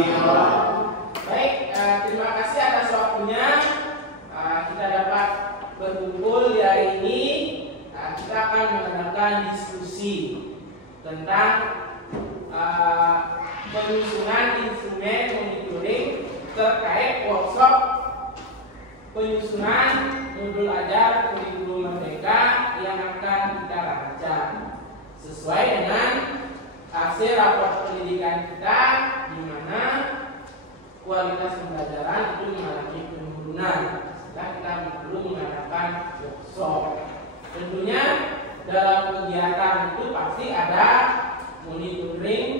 Baik, terima kasih atas waktunya. Kita dapat berkumpul di hari ini. Kita akan mengadakan diskusi tentang penyusunan instrumen monitoring terkait workshop penyusunan modul ajar kurikulum merdeka yang akan kita rancang sesuai dengan hasil rapor pendidikan kita, di mana kualitas pembelajaran itu mengalami penurunan setelah kita perlu mengadakan workshop. Tentunya dalam kegiatan itu pasti ada monitoring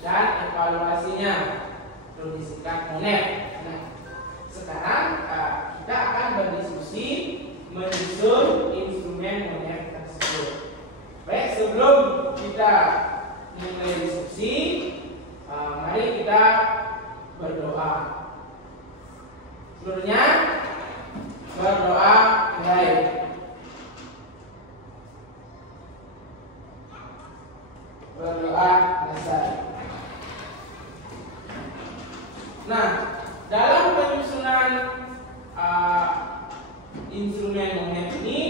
dan evaluasinya, perlu disingkat MONET. Nah, sekarang kita akan berdiskusi menyusun instrumen MONET tersebut. Baik, sebelum kita mulai diskusi, mari kita berdoa. Sebelumnya berdoa mulai. Berdoa dasar. Nah, dalam penyusunan instrumen MONET ini,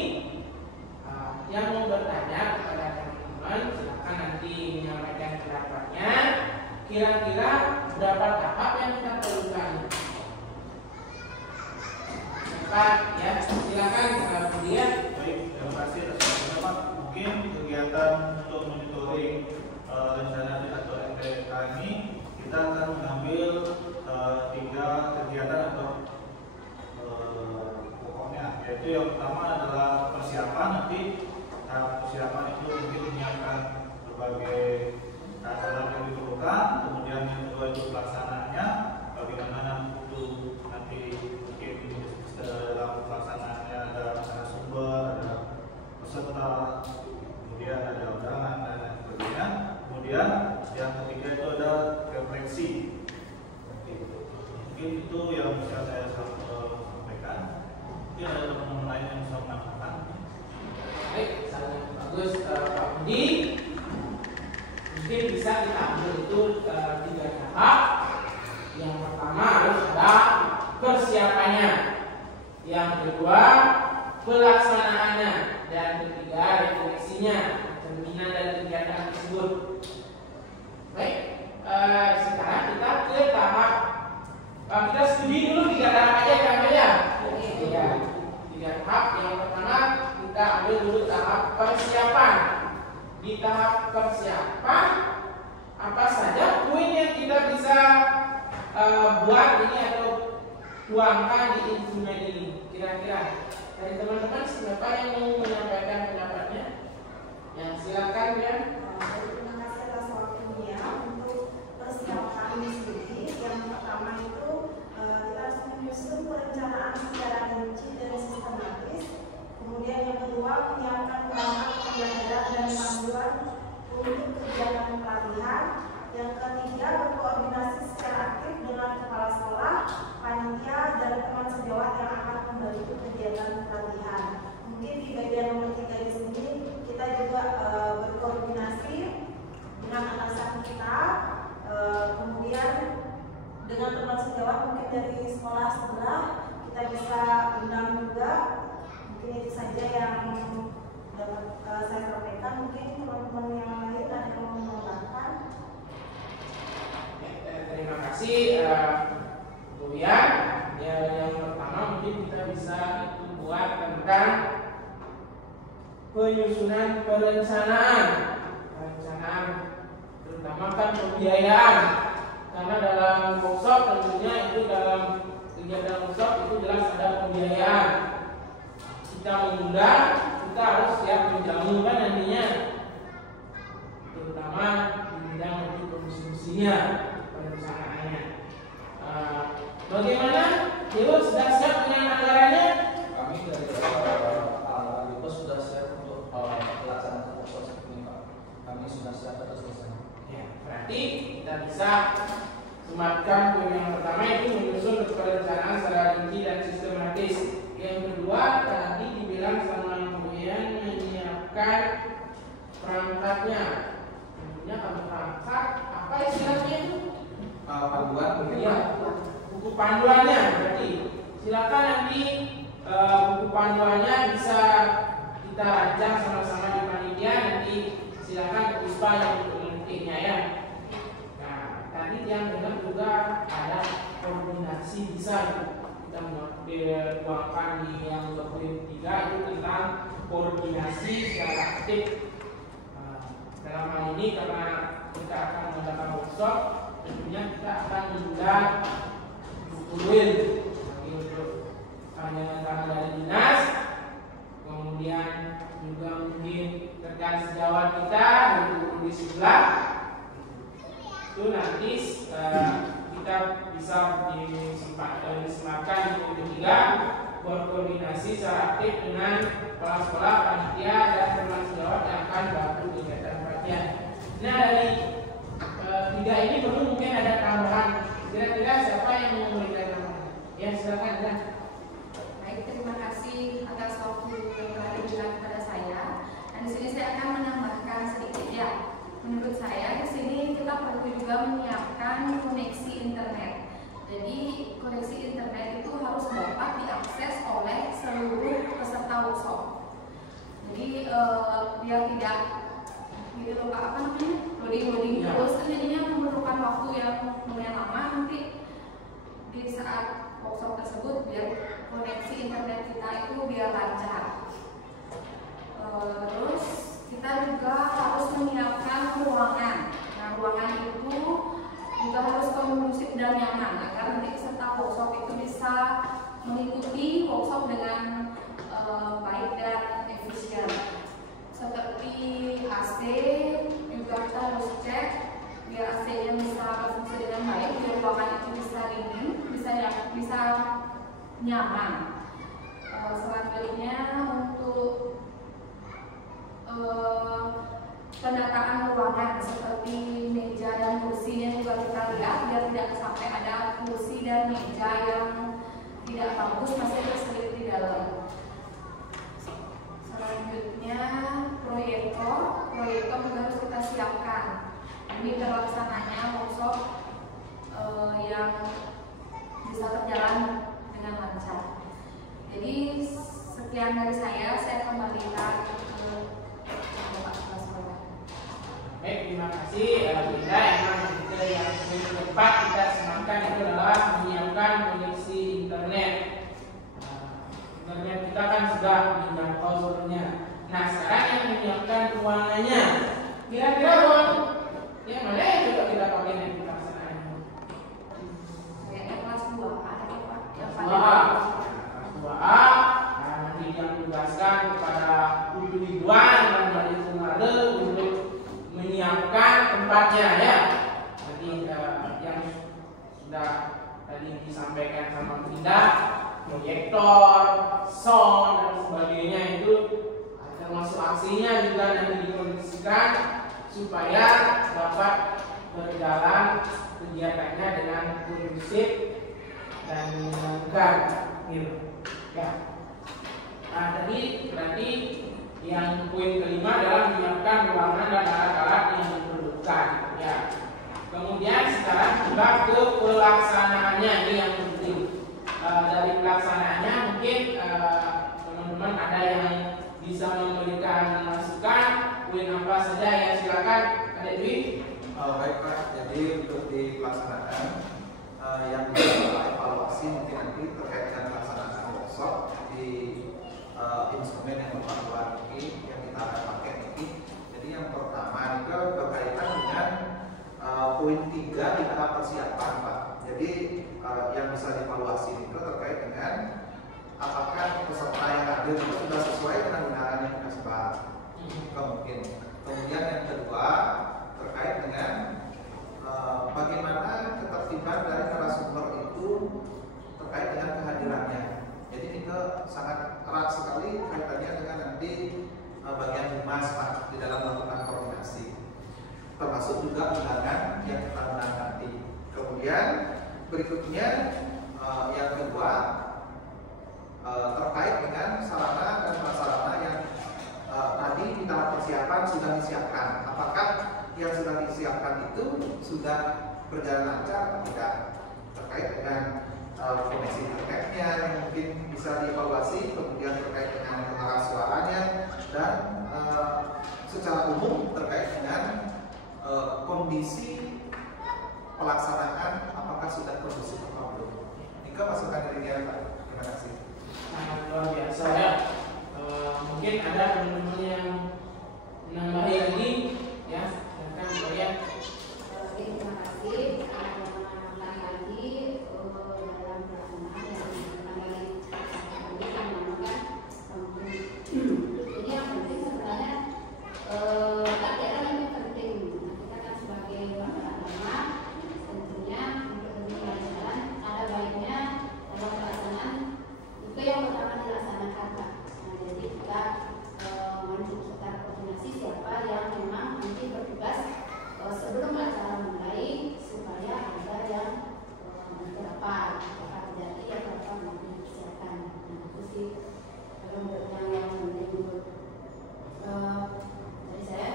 yang mau bertanya kepada teman-teman silakan nanti menyampaikan pendapatnya. Kira-kira berapa tahap yang kita perlukan? Ya, silakan kemudian. Baik, terima kasih atas pendapat. Mungkin kegiatan untuk monitoring rencana atau MTK ini kita akan mengambil 3 kegiatan atau pokoknya, yaitu yang pertama adalah persiapan. Nanti persiapan itu mungkin menyiapkan berbagai alat yang diperlukan. Kemudian yang kedua itu pelaksanaannya, bagaimana butuh nanti mungkin dalam pelaksanaannya ada narasumber, ada peserta, kemudian ada undangan dan lain sebagainya. Kemudian yang ketiga itu ada refleksi. Mungkin itu yang bisa saya sampaikan. Mungkin ada teman-teman lain yang bisa menambahkan. Baik, sangat bagus Pak Budi. Mungkin bisa kita ambil itu 3 tahap. Yang pertama harus ada persiapannya, yang kedua pelaksanaannya, dan ketiga refleksinya, cerminan dari kegiatan tersebut. Baik, sekarang kita ke tahap. Kita studi dulu 3 tahap aja ya. 3 tahap. Yang pertama kita ambil dulu tahap persiapan. Di tahap persiapan, apa saja poin yang kita bisa buat ini atau tuangkan di instrumen ini? Kira-kira dari teman-teman siapa yang mau menyampaikan pendapatnya? Yang silakan ya. Terima kasih atas waktunya untuk persiapan studi. Yang pertama itu kita harus menyusun perencanaan secara rinci dan sistematis. Kemudian yang kedua menyiapkan perangkat pembelajaran dan panduan untuk kegiatan pelatihan. Yang ketiga berkoordinasi secara aktif dengan kepala sekolah, panitia, dan teman sejawat yang akan membantu kegiatan pelatihan. Mungkin di bagian nomor 3 di sini kita juga berkoordinasi dengan atasan kita, kemudian dengan teman sejawat mungkin dari sekolah sebelah kita bisa undang juga. Mungkin itu saja yang dapat saya sampaikan. Mungkin teman-teman yang lain ada yang mau menambahkan. Terima kasih. Kemudian yang pertama mungkin kita bisa itu buat tentang penyusunan perencanaan, terutama kan pembiayaan. Karena dalam workshop tentunya itu dalam kegiatan workshop itu jelas ada pembiayaan. Kita mengundang, kita harus siap menjamu kan nantinya, terutama di bidang nanti konstruksinya, perencanaannya. Bagaimana? Dewa sudah siap dengan anggarannya? Kami dari Alipo sudah siap untuk pelaksanaan workshop ini, Pak. Kami sudah siap atas selesai. Ya, berarti kita bisa sematkan poin yang pertama itu menyusun perencanaan secara rinci dan sistematis. Yang kedua tadi dibilang sama kemudian menyiapkan perangkatnya. Tentunya kalau perangkat apa istilahnya itu? Pada buku panduannya. Berarti silakan nanti buku panduannya bisa kita rancang sama-sama di panitia. Nanti silakan Puspa yang untuk mengetiknya ya. Nah, tadi yang dengar juga ada koordinasi bisa kita dituangkan di yang 23 itu tentang koordinasi secara aktif. Dalam hal ini karena kita akan mengadakan workshop, tentunya kita akan mengundang Bukuruin untuk tangan dari dinas, kemudian juga mungkin rekan sejawat kita di sebelah itu nanti kita bisa disempatkan di ketiga berkoordinasi secara aktif dengan kepala sekolah, panitia dan teman sejawat yang akan bantu kegiatan pelatihan. Nah, dari tiga ini perlu mungkin ada tambahan. Kira-kira siapa yang mau memberikan tambahan? Ya, silakan ya. Baik, terima kasih atas waktu yang telah diberikan kepada saya. Dan di sini saya akan menambahkan sedikit ya. Menurut saya di sini kita perlu juga menyiapkan koneksi internet. Jadi koneksi internet itu harus dapat diakses oleh seluruh peserta workshop. Jadi biar tidak gitu Pak, apa namanya, loading ya. Terus kan jadinya memerlukan waktu yang lumayan lama nanti di saat workshop tersebut, biar koneksi internet kita itu biar lancar. Terus kita juga harus menyiapkan ruangan. Nah, ruangan itu juga harus kondusif dan nyaman agar nanti peserta workshop itu bisa mengikuti workshop dengan baik dan efisien. Seperti AC juga kita harus cek biar AC-nya bisa berfungsi dengan baik, biar ruangan itu bisa dingin, bisa nyaman. Selanjutnya untuk pendataan ruangan seperti meja dan kursinya juga kita lihat biar tidak sampai ada kursi dan meja yang tidak bagus masih terselip di dalam. Selanjutnya proyektor juga harus kita siapkan. Ini terlaksananya workshop yang bisa berjalan dengan lancar. Jadi sekian dari saya kembalikan ke Bapak Kepala Sekolah. Baik, terima kasih. Kita emang yang tepat kita sematkan itu adalah menyiapkan koneksi internet. Internet kita kan sudah menjangkau seluruhnya. Nah, sekarang yang menyiapkan ruangannya, kira-kira ruang yang mana yang coba kita pakai nanti pelaksanaannya? Kayaknya kelas 2A ada Pak. Kelas 2A. Nah, nanti yang tugaskan kepada Ibu Ridwan dan Mbak Sumade untuk menyiapkan tempatnya ya. Nanti yang sudah tadi disampaikan sama Bunda, proyektor, sound dan sebagainya itu termasuk aksinya juga nanti dikondisikan supaya dapat berjalan kegiatannya dengan kondusif dan menyenangkan gitu ya. Nah, tadi berarti yang poin kelima adalah menyiapkan ruangan dan alat-alat yang diperlukan ya. Kemudian sekarang juga ke pelaksanaannya, ini yang penting. Dari pelaksanaannya mungkin teman-teman ada yang bisa memberikan masukan, poin apa saja ya, silakan Adik Dwi. Baik Pak, jadi untuk di pelaksanaan yang bisa evaluasi mungkin nanti terkait dengan pelaksanaan workshop di instrumen yang berpanduan ini yang kita akan pakai ini. Jadi yang pertama itu berkaitan dengan poin 3 di tahap persiapan Pak. Jadi yang bisa dievaluasi itu terkait dengan apakah peserta yang hadir itu sudah sesuai dengan undangan yang kita sebar. Kemudian yang kedua terkait dengan bagaimana ketertiban dari narasumber itu terkait dengan kehadirannya. Jadi kita sangat erat sekali kaitannya dengan nanti bagian humas Pak di dalam melakukan koordinasi, termasuk juga undangan yang kita undang nanti. Kemudian berikutnya yang kedua terkait dengan sarana dan prasarana yang tadi di tahap persiapan sudah disiapkan. Apakah yang sudah disiapkan itu sudah berjalan lancar atau tidak? Terkait dengan koneksi internetnya yang mungkin bisa dievaluasi, kemudian terkait dengan pengeras suaranya, dan secara umum terkait dengan kondisi pelaksanaan apakah sudah kondusif atau belum. Nika masukan dari dia, Pak. Terima kasih. Sangat luar biasa ya. Mungkin ada teman-teman yang menambahi lagi ya, silakan saya. Terima kasih. Menambahkan lagi dalam pelaksanaan yang menambahkan ini yang penting sebenarnya kegiatan ini penting. Kita kan sebagai warga agama tentunya untuk pelajaran ada baiknya dalam pelaksanaan itu yang pertama dilaksanakan, Pak. Nah, jadi kita secara koordinasi siapa yang memang nanti bertugas sebelum acara mulai supaya ada yang berapa terjadi ya berapa nanti disiapkan. Nah, itu sih kalau yang menurut dari saya.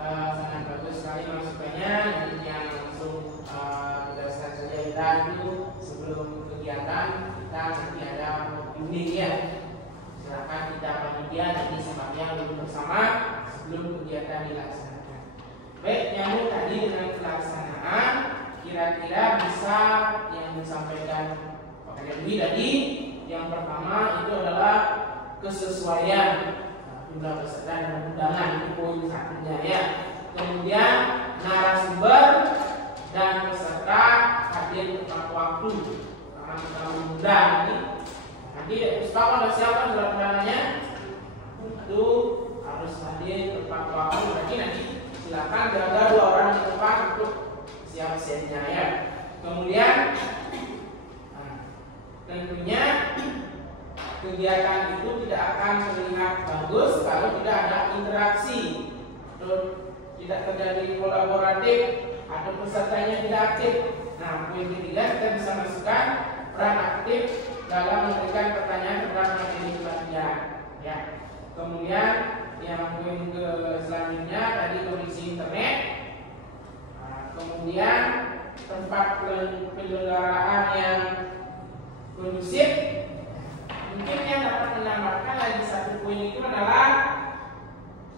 Sangat bagus sekali masukannya. Jadi yang langsung berdasarkan saja kita itu sebelum kegiatan kita nanti ada bimbing ya. Silakan kita panitia jadi sifatnya dulu bersama sebelum kegiatan dilaksanakan. Baik, nyambung tadi dengan pelaksanaan, kira-kira bisa yang disampaikan Pak Dewi tadi. Yang pertama itu adalah kesesuaian jumlah peserta dan undangan, itu poin satunya ya. Kemudian narasumber dan peserta hadir tepat waktu karena kita mengundang ini. Nanti Ustaz ada siapa dalam undangannya itu harus hadir tepat waktu. Berarti nanti silakan jaga 2 orang di depan untuk siap-siapnya ya. Kemudian tentunya kegiatan itu tidak akan terlihat bagus kalau tidak ada interaksi, atau tidak terjadi kolaboratif, atau pesertanya tidak aktif. Nah, poin ketiga kita bisa masukkan peran aktif dalam memberikan pertanyaan kepada materi pelatihan. Ya. Kemudian yang poin ke selanjutnya tadi kondisi internet. Nah, kemudian tempat penyelenggaraan yang kondusif. Mungkin yang dapat menambahkan lagi satu poin itu adalah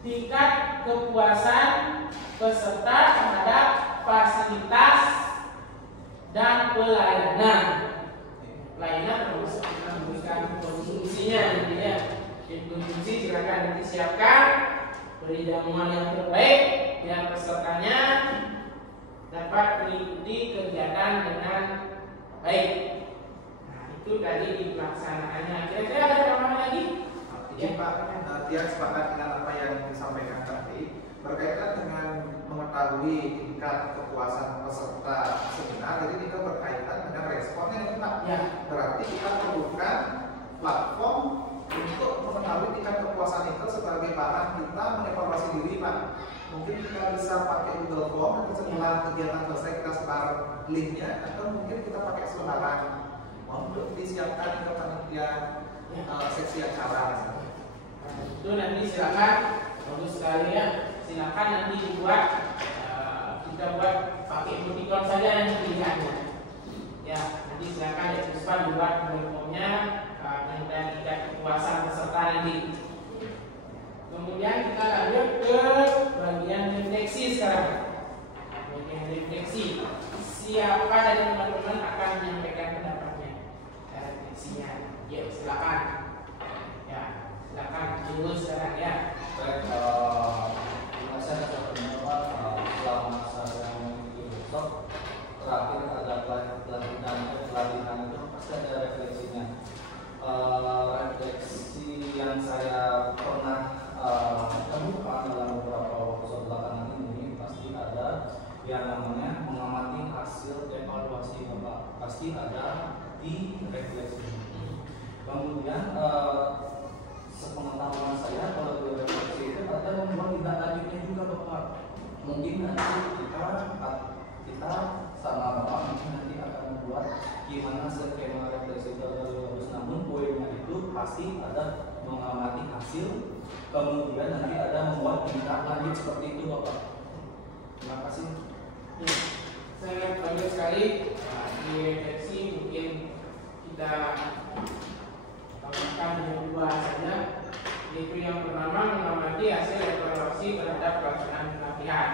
tingkat kepuasan peserta terhadap fasilitas dan pelayanan. Pelayanan termasuk kita memberikan konsumsinya, ya. Konsumsi silakan disiapkan, beri jamuan yang terbaik biar pesertanya dapat mengikuti kegiatan dengan baik. Itu tadi di pelaksanaannya. Kira-kira ada tambahan lagi? Iya Pak, Tian sepakat dengan apa yang disampaikan tadi berkaitan dengan mengetahui tingkat kepuasan peserta seminar. Jadi itu berkaitan dengan responnya yang tepat. Ya. Berarti kita perlukan platform untuk mengetahui tingkat kepuasan itu sebagai bahan kita mengevaluasi diri, Pak. Mungkin kita bisa pakai Google Form nanti setelah kegiatan selesai kita sebar linknya, atau mungkin kita pakai selebaran untuk disiapkan ke panitia seksi acara. Itu nanti silakan, bagus sekali ya. Silakan nanti dibuat, kita buat pakai emoticon saja nanti pilihannya. Ya, nanti silakan ya Puspa dibuat formnya dan tingkat kepuasan peserta nanti. Kemudian kita lanjut ke bagian refleksi sekarang. Bagian refleksi. Siapa dari teman-teman akan menyampaikan pendapatnya? Refleksinya. Ya, silakan. Ya, silakan dulu sekarang ya. Baik, saya ada pendapat selama saya mengikuti workshop terakhir ada pelatihan itu pasti ada refleksinya. Refleksi yang saya pernah temukan dalam beberapa workshop belakangan ini pasti ada yang namanya mengamati hasil evaluasi Bapak, pasti ada di refleksi. Kemudian sepengetahuan saya kalau di refleksi itu ada membuat tindak lanjutnya juga Bapak. Mungkin nanti kita sama Bapak mungkin nanti akan membuat gimana skema refleksi terus. Namun poinnya itu pasti ada mengamati hasil, kemudian nanti ada membuat tindak lanjut seperti itu Bapak. Terima kasih. sangat bagus sekali. Di refleksi mungkin kita tambahkan dengan 2 saja, yaitu yang pertama mengamati hasil evaluasi terhadap pelaksanaan pelatihan.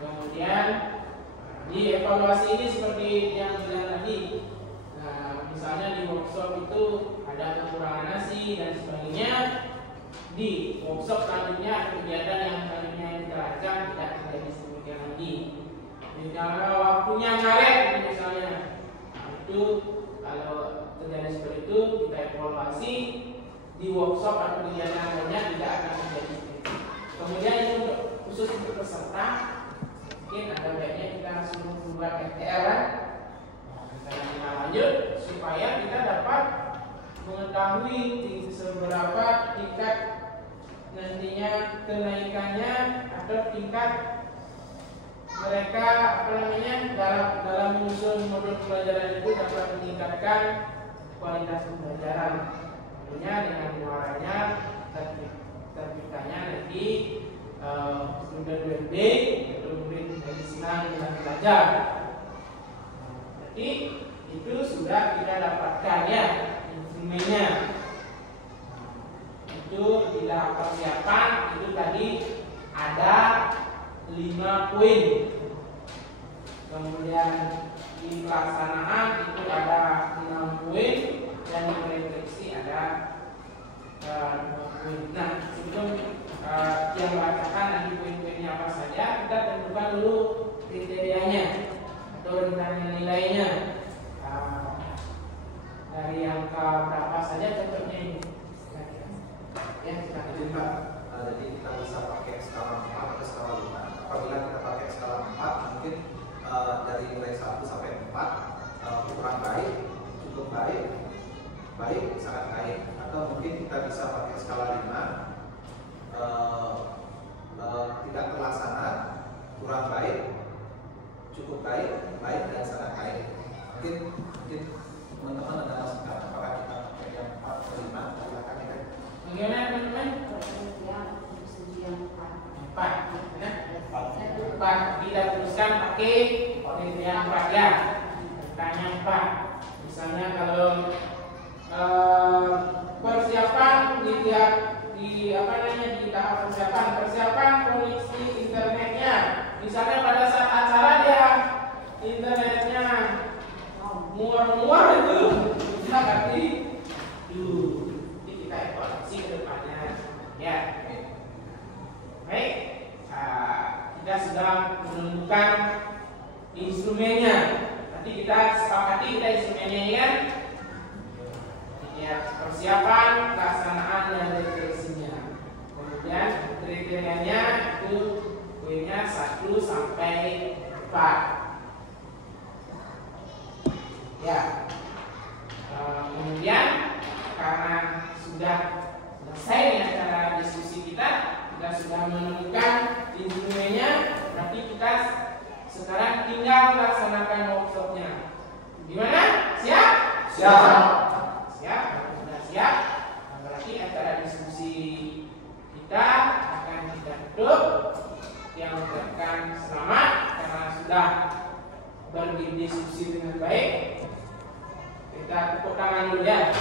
Kemudian di evaluasi ini seperti yang bilang tadi, misalnya di workshop itu ada kekurangan nasi dan sebagainya, di workshop selanjutnya kegiatan yang selanjutnya yang kita lakukan tidak terjadi demikian lagi. Misalnya waktunya ngaret misalnya, itu kalau terjadi seperti itu kita evaluasi di workshop atau kegiatan lainnya tidak akan terjadi. Kemudian itu untuk khusus untuk peserta, mungkin ada baiknya kita suruh membuat FTL kan, kita lanjut supaya kita dapat mengetahui seberapa tingkat nantinya kenaikannya atau tingkat mereka dalam menyusun modul pelajaran itu dapat meningkatkan kualitas pembelajaran. Tentunya dengan muaranya terciptanya nanti student well-being, yaitu murid menjadi senang dengan belajar. Jadi itu sudah kita dapatkan ya instrumennya. Itu di dalam persiapan itu tadi ada 5 poin. Kemudian di pelaksanaan itu ada 6 poin dan di refleksi ada 2 poin. Nah, sebelum yang mengatakan nanti poin-poinnya apa saja, kita tentukan dulu kriterianya atau rencana nilainya. Dari angka berapa saja cocoknya ini? Ya, kita Pak. Jadi kita bisa pakai skala 4 atau skala 5. Apabila kita pakai skala 4, mungkin dari nilai 1 sampai 4 kurang baik, cukup baik, baik, sangat baik. Atau mungkin kita bisa pakai skala 5, tidak terlaksana, kurang baik, cukup baik, baik dan sangat baik. Mungkin teman-teman ada masukan apakah kita pakai yang 4 atau 5? Silakan ya. Bagaimana teman-teman? 4. Kita teruskan pakai kriteria 4 ya. Tanya 4. Misalnya kalau persiapan di tahap persiapan koneksi internetnya. Misalnya pada saat acara dia internetnya muar-muar itu bisa ganti dulu. Kita evaluasi ke depannya ya. Baik, kita sudah menemukan instrumennya. Nanti kita sepakati instrumennya ya. Ya, persiapan, pelaksanaan dan refleksinya. Kemudian kriterianya itu poinnya 1 sampai 4. Ya. Kemudian karena sudah selesai acara diskusi kita sudah menemukan instrumennya, berarti kita sekarang tinggal melaksanakan workshopnya. Gimana? Siap? Siap. Siap? Sudah siap? Berarti acara diskusi kita akan kita tutup. Yang mengucapkan selamat karena sudah berdiskusi dengan baik. Kita tepuk tangan dulu ya.